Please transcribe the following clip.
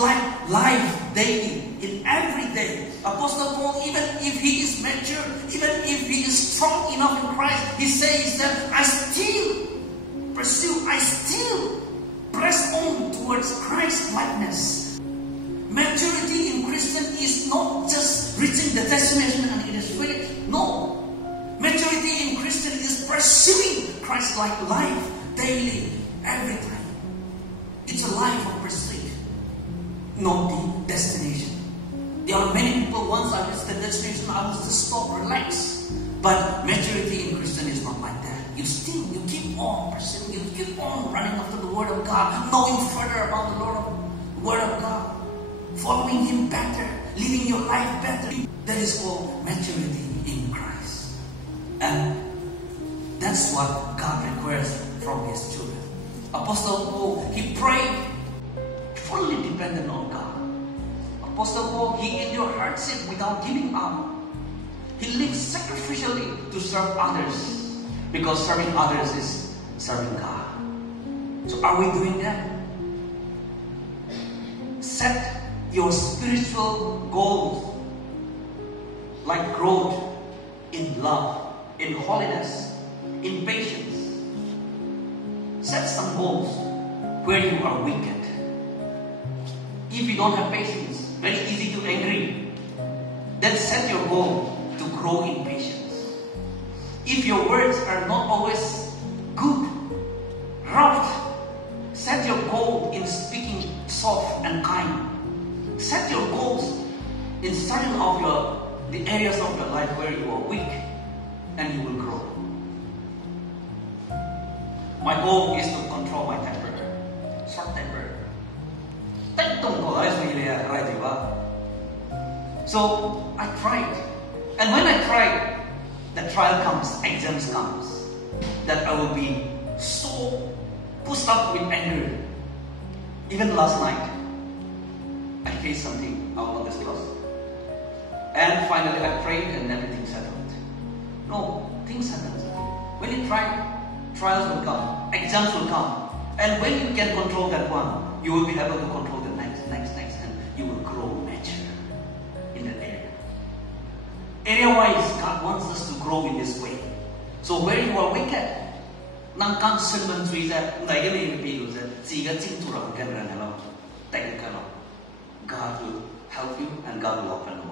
Christ-like life daily, in every day. Apostle Paul, even if he is mature, even if he is strong enough in Christ, he says that I still pursue, I still press on towards Christ-likeness. Maturity in Christian is not just reaching the destination and it is finished. No. Maturity in Christian is pursuing Christ-like life daily, every time. It's a life of pursuit, not the destination. There are many people, once I reach the destination, I will just stop, relax. But maturity in Christian is not like that. You keep on pursuing, you keep on running after the Word of God, knowing further about the Word of God, following Him better, living your life better. That is called maturity in Christ. And that's what God requires from His children. Apostle Paul, he prayed, fully dependent on God. Apostle Paul, he endured hardship without giving up. He lived sacrificially to serve others, because serving others is serving God. So are we doing that? Set your spiritual goals, like growth in love, in holiness, in patience. Set some goals where you are wicked. If you don't have patience, very easy to angry, then set your goal to grow in patience. If your words are not always good, rough, set your goal in speaking soft and kind. Set your goals in certain of the areas of your life where you are weak, and you will grow. My goal is to control my temper, short temper. So I tried, and when I tried, the trial comes, exams comes, that I will be so pushed up with anger. Even last night, I faced something I will not disclose. And finally I prayed and everything settled. No, things happen. When you try, trials will come, exams will come. And when you can control that one, you will be able to control the next, and you will grow mature in that area. Area-wise, God wants us to grow in this way. So where you are wicked, God will help you and God will open the